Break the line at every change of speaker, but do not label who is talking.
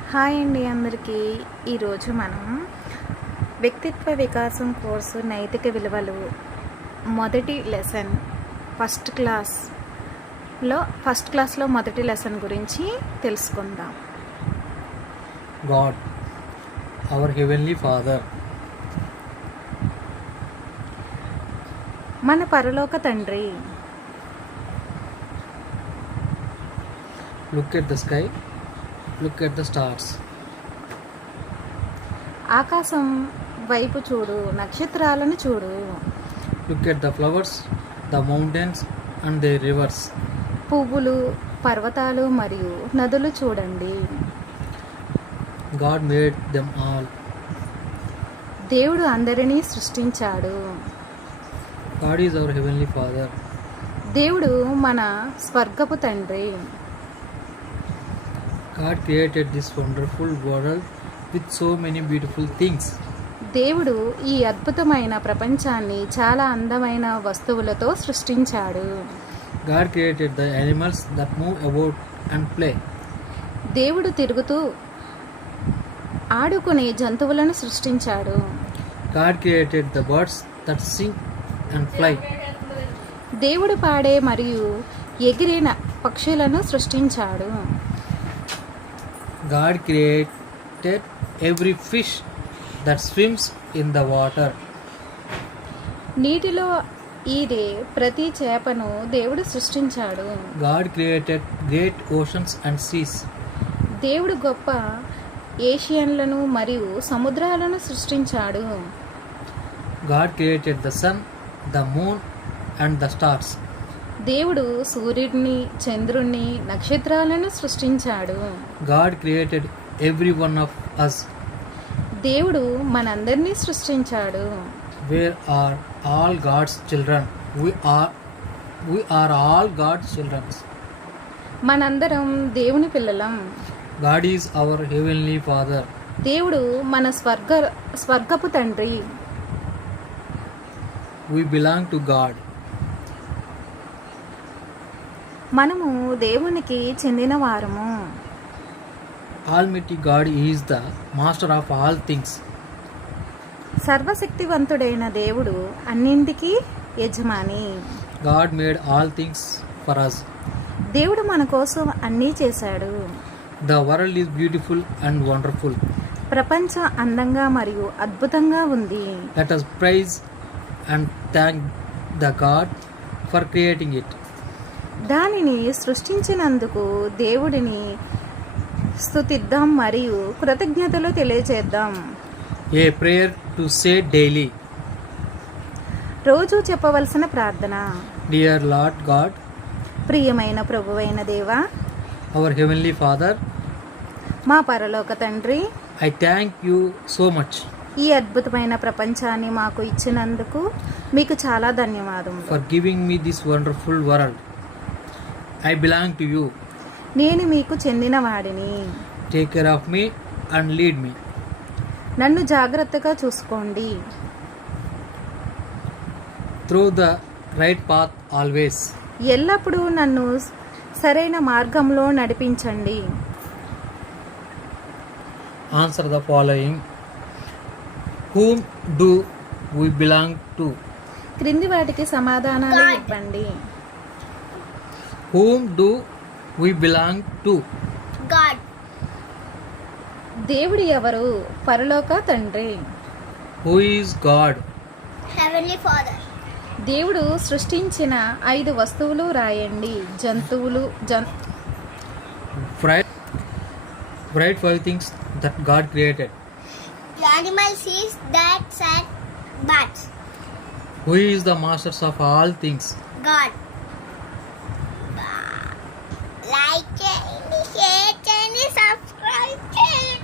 Hi అండి అందరికీ. ఈరోజు మనం వ్యక్తిత్వ వికాసం కోర్సు నైతిక విలువలు మొదటి లెసన్ ఫస్ట్ క్లాస్లో మొదటి లెసన్ గురించి తెలుసుకుందాం.
God, our Heavenly Father.
మన పరలోక తండ్రి.
Look at the sky, look at the stars.
ఆకాశం వైపు చూడు, నక్షత్రాలను చూడు.
Look at the flowers, the mountains and their rivers.
పువ్వులు, పర్వతాలు మరియు నదులు చూడండి.
God made them all.
దేవుడు అందరినీ సృష్టించాడు.
God is our Heavenly Father.
దేవుడు మన స్వర్గపు తండ్రి.
God created this wonderful world with so many beautiful things.
దేవుడు ఈ అద్భుతమైన ప్రపంచాన్ని చాలా అందమైన వస్తువులతో సృష్టించాడు.
God created the animals that move about and play.
దేవుడు తిరుగుతూ ఆడుకునే జంతువులను సృష్టించాడు.
God created the birds that sing and fly.
దేవుడు పాడే మరియు ఎగిరిన పక్షులను సృష్టించాడు.
God created every fish that swims in the water.
నీటిలో ఈదే ప్రతి చేపను దేవుడు సృష్టించాడు.
God created great oceans and seas.
దేవుడు గొప్ప ఏషియన్లను మరియు సముద్రాలను సృష్టించాడు.
God created the sun, the moon and the stars.
దేవుడు సూర్యుడిని, చంద్రుణ్ణి, నక్షత్రాలను సృష్టించాడు.
God created every one of us.
దేవుడు మనందరినీ సృష్టించాడు.
We are all God's children. We are all God's children.
మనందరం దేవుని పిల్లలం.
God is our Heavenly Father.
దేవుడు మన స్వర్గపు తండ్రి.
We belong to God.
మనము దేవునికి చెందిన వారము.
Almighty God is the master of all things.
సర్వశక్తివంతుడైన దేవుడు అన్నింటికీ యజమాని.
God made all things for us.
దేవుడు మన కోసం అన్నీ చేశాడు.
The world is beautiful and wonderful.
ప్రపంచం అందంగా మరియు అద్భుతంగా ఉంది.
Let us praise and thank the God for creating it.
దానిని సృష్టించినందుకు దేవుడిని స్తుతిద్దాం మరియు కృతజ్ఞతలు తెలియజేద్దాం.
A prayer to say daily.
రోజు చెప్పవలసిన ప్రార్థన.
Dear Lord God,
ప్రియమైన ప్రభువైన దేవా,
our Heavenly Father,
మా పరలోక తండ్రి,
I thank you so much
ఈ అద్భుతమైన ప్రపంచాన్ని మాకు ఇచ్చినందుకు మీకు చాలా ధన్యవాదములు.
for giving me this wonderful world. I belong to you.
నేను మీకు చెందిన వాడిని.
Take care of me and lead me.
నన్ను జాగ్రత్తగా చూసుకోండి.
Through the right path always.
ఎల్లప్పుడూ నన్ను సరైన మార్గంలో నడిపించండి.
Answer the following. Whom do we belong to?
క్రింది వాటికి సమాధానాలు ఇవ్వండి.
Whom do we belong to?
God.
దేవుడు ఎవరు? పరలోక తండ్రి.
Who is God?
Heavenly Father.
దేవుడు సృష్టించిన 5 వస్తువులు రాయండి. జంతువులు
Write 5 things that God created.
The animal sees that sad bats.
Who is the masters of all things?
God. Like and share and subscribe.